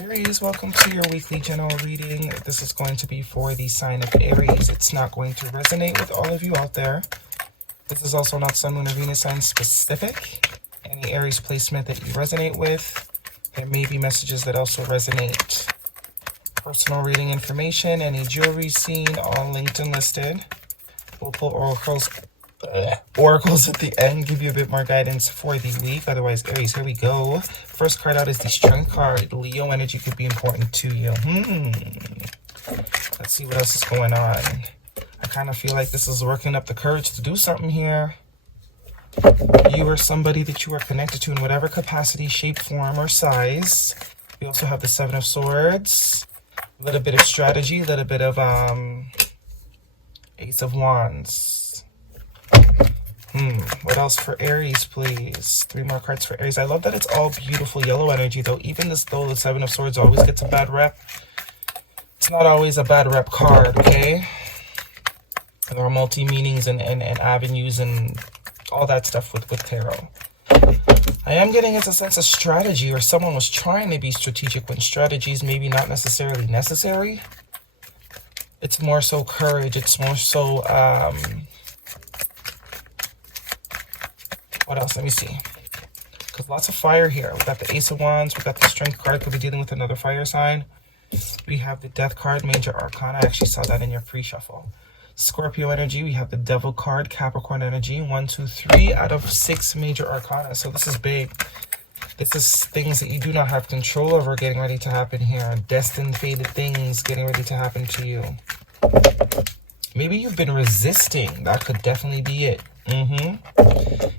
Aries, welcome to your weekly general reading. This is going to be for the sign of Aries. It's not going to resonate with all of you out there. This is also not Sun, Moon, or Venus sign specific. Any Aries placement that you resonate with, there may be messages that also resonate. Personal reading information, any jewelry seen, all linked and listed. We'll pull oracles at the end, give you a bit more guidance for the week. Otherwise, Aries, here we go. First card out is the Strength card. Leo energy could be important to you. Let's see what else is going on. I kind of feel like this is working up the courage to do something here. You or somebody that you are connected to in whatever capacity, shape, form, or size. We also have the Seven of Swords. A little bit of strategy, a little bit of Ace of Wands. What else for Aries, please? 3 more cards for Aries. I love that it's all beautiful yellow energy, though. Even though the Seven of Swords always gets a bad rep, it's not always a bad rep card, okay? There are multi-meanings and avenues and all that stuff with tarot. I am getting it's a sense of strategy, or someone was trying to be strategic when strategy is maybe not necessarily necessary. It's more so courage. It's more so, what else? Let me see. Because lots of fire here. We got the Ace of Wands. We got the Strength card. Could be dealing with another fire sign. We have the Death card, Major Arcana. I actually saw that in your pre-shuffle. Scorpio energy. We have the Devil card, Capricorn energy. 1, 2, 3 out of 6 Major Arcana. So this is big. This is things that you do not have control over getting ready to happen here. Destined, fated things getting ready to happen to you. Maybe you've been resisting. That could definitely be it.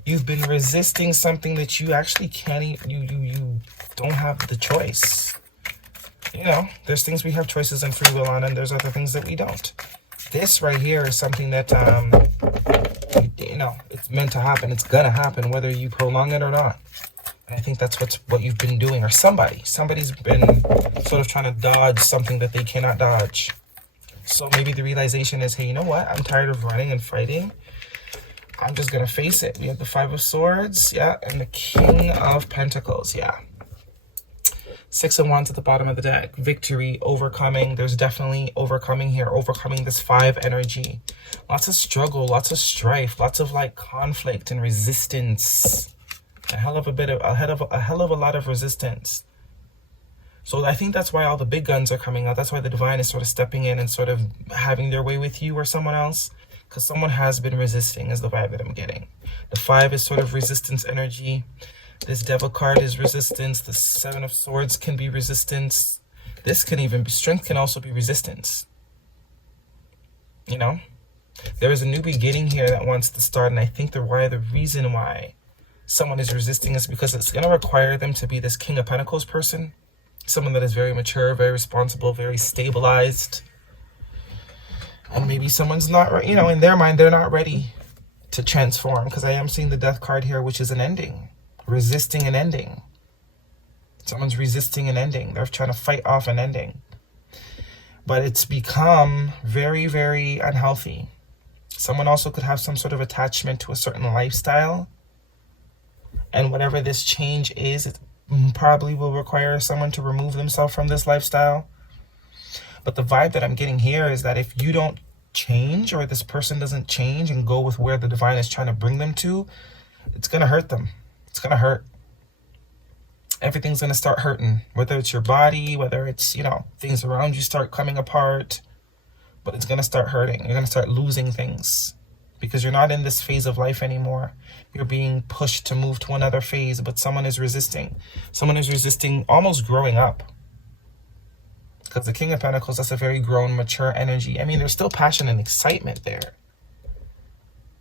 You've been resisting something that you actually can't, you don't have the choice. You know, there's things we have choices and free will on, and there's other things that we don't. This right here is something that, you know, it's meant to happen. It's gonna happen whether you prolong it or not. And I think that's what you've been doing, or somebody's been sort of trying to dodge something that they cannot dodge. So maybe the realization is, hey, you know what? I'm tired of running and fighting. I'm just going to face it. We have the Five of Swords, yeah, and the King of Pentacles, yeah. 6 of Wands at the bottom of the deck. Victory, overcoming. There's definitely overcoming here, overcoming this 5 energy. Lots of struggle, lots of strife, lots of like conflict and resistance. A hell of a lot of resistance. So I think that's why all the big guns are coming out. That's why the divine is sort of stepping in and sort of having their way with you or someone else. Because someone has been resisting is the vibe that I'm getting. The 5 is sort of resistance energy. This Devil card is resistance. The 7 of Swords can be resistance. This can even be strength, can also be resistance. You know? There is a new beginning here that wants to start, and I think the reason why someone is resisting is because it's going to require them to be this King of Pentacles person. Someone that is very mature, very responsible, very stabilized. And maybe someone's not, you know, in their mind, they're not ready to transform. Because I am seeing the Death card here, which is an ending. Resisting an ending. Someone's resisting an ending. They're trying to fight off an ending. But it's become very, very unhealthy. Someone also could have some sort of attachment to a certain lifestyle. And whatever this change is, it probably will require someone to remove themselves from this lifestyle. But the vibe that I'm getting here is that if you don't change, or this person doesn't change and go with where the divine is trying to bring them to, it's going to hurt them. It's going to hurt. Everything's going to start hurting, whether it's your body, whether it's, you know, things around you start coming apart, but it's going to start hurting. You're going to start losing things because you're not in this phase of life anymore. You're being pushed to move to another phase, but someone is resisting. Someone is resisting almost growing up. Because the King of Pentacles, that's a very grown, mature energy. I mean, there's still passion and excitement there.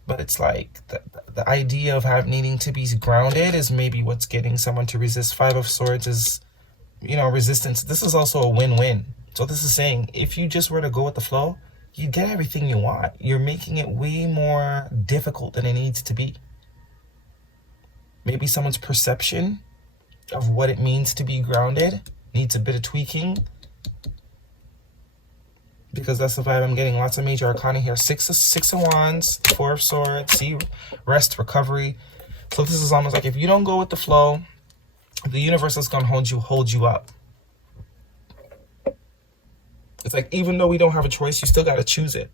But it's like the idea of needing to be grounded is maybe what's getting someone to resist. 5 of Swords is, you know, resistance. This is also a win-win. So this is saying, if you just were to go with the flow, you get everything you want. You're making it way more difficult than it needs to be. Maybe someone's perception of what it means to be grounded needs a bit of tweaking. Because that's the vibe I'm getting. Lots of Major Arcana here. 6 of Wands, 4 of Swords, see, rest, recovery. So this is almost like if you don't go with the flow, the universe is going to hold you up. It's like, even though we don't have a choice, you still got to choose it.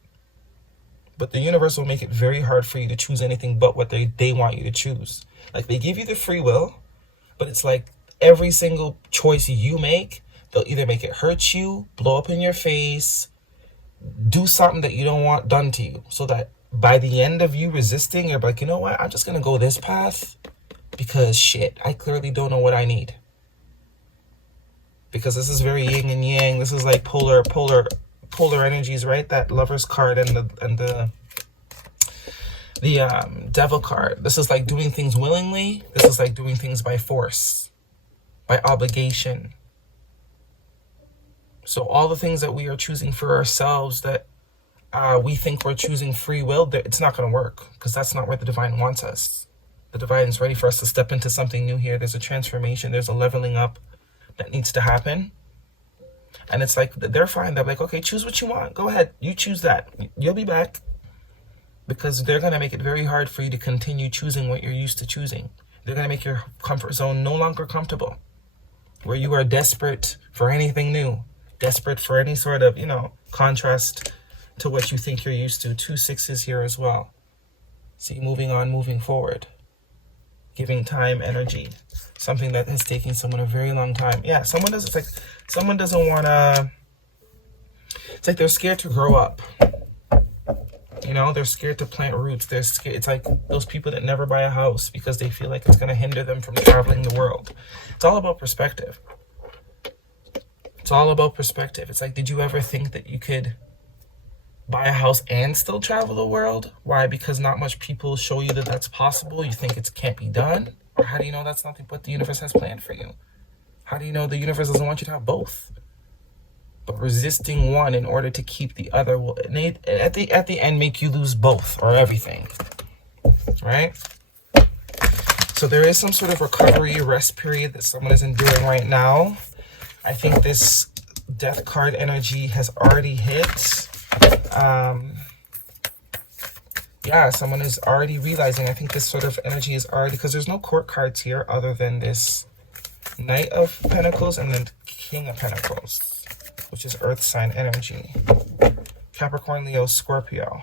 But the universe will make it very hard for you to choose anything but what they want you to choose. Like, they give you the free will, but it's like every single choice you make, they'll either make it hurt you, blow up in your face, do something that you don't want done to you. So that by the end of you resisting, you're like, you know what? I'm just going to go this path because shit, I clearly don't know what I need. Because this is very yin and yang. This is like polar energies, right? That Lover's card and the Devil card. This is like doing things willingly. This is like doing things by force, by obligation. So all the things that we are choosing for ourselves that we think we're choosing free will, it's not going to work, because that's not where the divine wants us. The divine is ready for us to step into something new here. There's a transformation. There's a leveling up that needs to happen. And it's like, they're fine. They're like, okay, choose what you want. Go ahead. You choose that. You'll be back. Because they're going to make it very hard for you to continue choosing what you're used to choosing. They're going to make your comfort zone no longer comfortable. Where you are desperate for anything new. Desperate for any sort of, contrast to what you think you're used to. 2 6s here as well. See, moving on, moving forward. Giving time, energy. Something that has taken someone a very long time. Yeah, someone doesn't want to... It's like they're scared to grow up. They're scared to plant roots. They're scared. It's like those people that never buy a house because they feel like it's going to hinder them from traveling the world. It's all about perspective. It's all about perspective. It's like, did you ever think that you could buy a house and still travel the world? Why? Because not much people show you that that's possible. You think it can't be done? Or how do you know that's not what the universe has planned for you? How do you know the universe doesn't want you to have both? But resisting one in order to keep the other will, at the end, make you lose both or everything. Right? So there is some sort of recovery, rest period that someone is enduring right now. I think this death card energy has already hit. Someone is already realizing. I think this sort of energy is already, because there's no court cards here other than this Knight of Pentacles and then King of Pentacles, which is earth sign energy. Capricorn, Leo, Scorpio.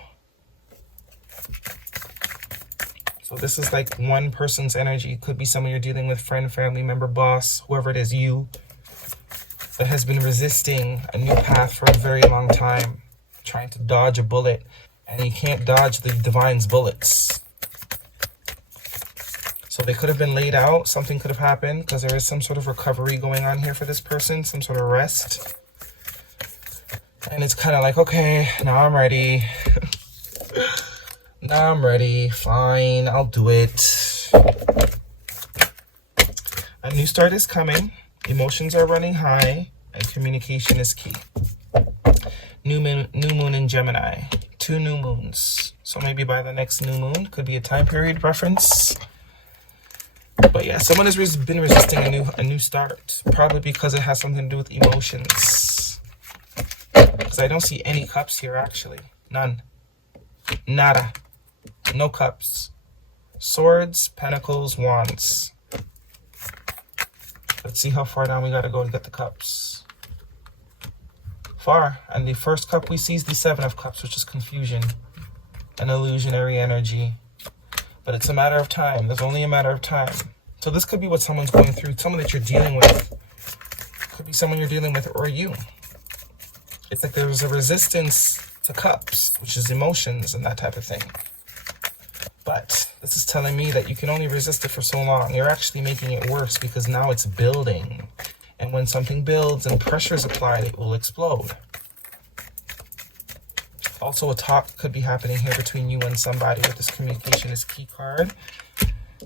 So this is like one person's energy. It could be someone you're dealing with, friend, family member, boss, whoever it is, you, that has been resisting a new path for a very long time, trying to dodge a bullet, and you can't dodge the divine's bullets. So they could have been laid out. Something could have happened, because there is some sort of recovery going on here for this person, some sort of rest. And it's kind of like, okay, now I'm ready. Now I'm ready. Fine, I'll do it. A new start is coming. Emotions are running high, and communication is key. New moon in Gemini. 2 new moons. So maybe by the next new moon, could be a time period reference. But yeah, someone has been resisting a new start. Probably because it has something to do with emotions. Because I don't see any cups here, actually. None. Nada. No cups. Swords, pentacles, wands. Let's see how far down we gotta go to get the cups. Far. And the first cup we see is the 7 of Cups, which is confusion. An illusionary energy. But it's a matter of time. There's only a matter of time. So this could be what someone's going through. Someone that you're dealing with. Could be someone you're dealing with, or you. It's like there's a resistance to cups, which is emotions and that type of thing. But this is telling me that you can only resist it for so long. You're actually making it worse, because now it's building. And when something builds and pressure is applied, it will explode. Also, a talk could be happening here between you and somebody with this communication is key card.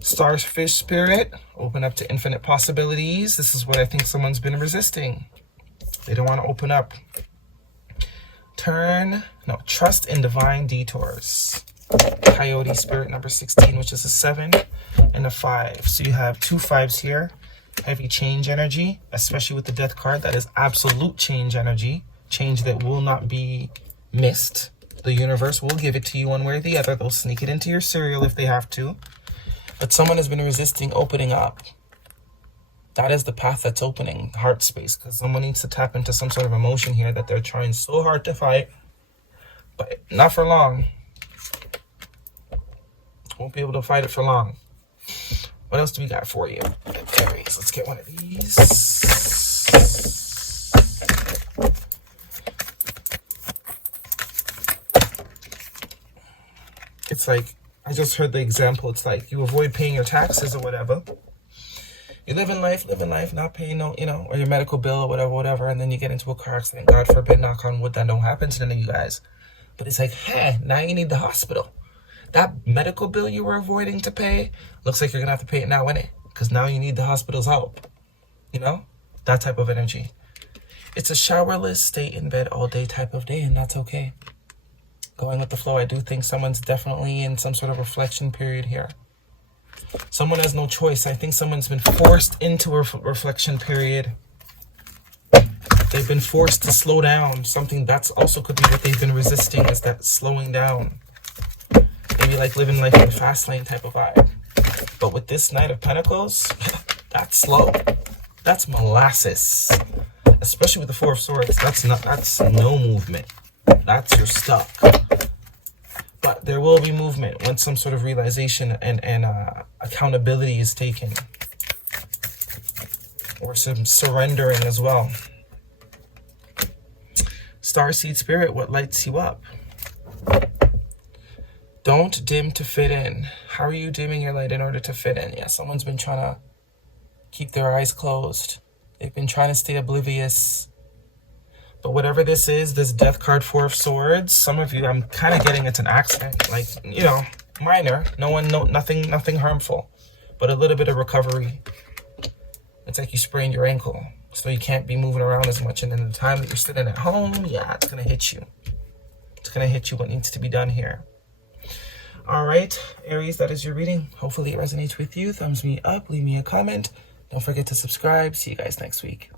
Starfish spirit, open up to infinite possibilities. This is what I think someone's been resisting. They don't want to open up. Trust in divine detours. Coyote spirit number 16, which is a 7 and a 5. So you have 2 5s here. Heavy change energy, especially with the death card. That is absolute change energy. Change that will not be missed. The universe will give it to you one way or the other. They'll sneak it into your cereal if they have to. But someone has been resisting opening up. That is the path that's opening, heart space, because someone needs to tap into some sort of emotion here that they're trying so hard to fight, but not for long. Won't be able to fight it for long. What else do we got for you, Aries? Let's get one of these. It's like, I just heard the example. It's like you avoid paying your taxes or whatever. You live in life, not paying no, or your medical bill or whatever, and then you get into a car accident. God forbid, knock on wood, that don't happen to none of you guys. But it's like, hey, now you need the hospital. That medical bill you were avoiding to pay, looks like you're going to have to pay it now, innit? Because now you need the hospital's help. That type of energy. It's a showerless, stay in bed all day type of day, and that's okay. Going with the flow, I do think someone's definitely in some sort of reflection period here. Someone has no choice. I think someone's been forced into a reflection period. They've been forced to slow down. Something that's also could be what they've been resisting, is that slowing down. Maybe like living life in a fast lane type of vibe. But with this Knight of Pentacles, that's slow. That's molasses. Especially with the Four of Swords, that's no movement. That's you're stuck. But there will be movement once some sort of realization and accountability is taken. Or some surrendering as well. Starseed Spirit, what lights you up? Don't dim to fit in. How are you dimming your light in order to fit in? Yeah, someone's been trying to keep their eyes closed. They've been trying to stay oblivious. But whatever this is, this Death card, Four of Swords, some of you, I'm kind of getting it's an accident. Like, minor. Nothing harmful. But a little bit of recovery. It's like you sprained your ankle. So you can't be moving around as much. And then the time that you're sitting at home, yeah, it's going to hit you. It's going to hit you what needs to be done here. All right, Aries, that is your reading. Hopefully it resonates with you. Thumbs me up. Leave me a comment. Don't forget to subscribe. See you guys next week.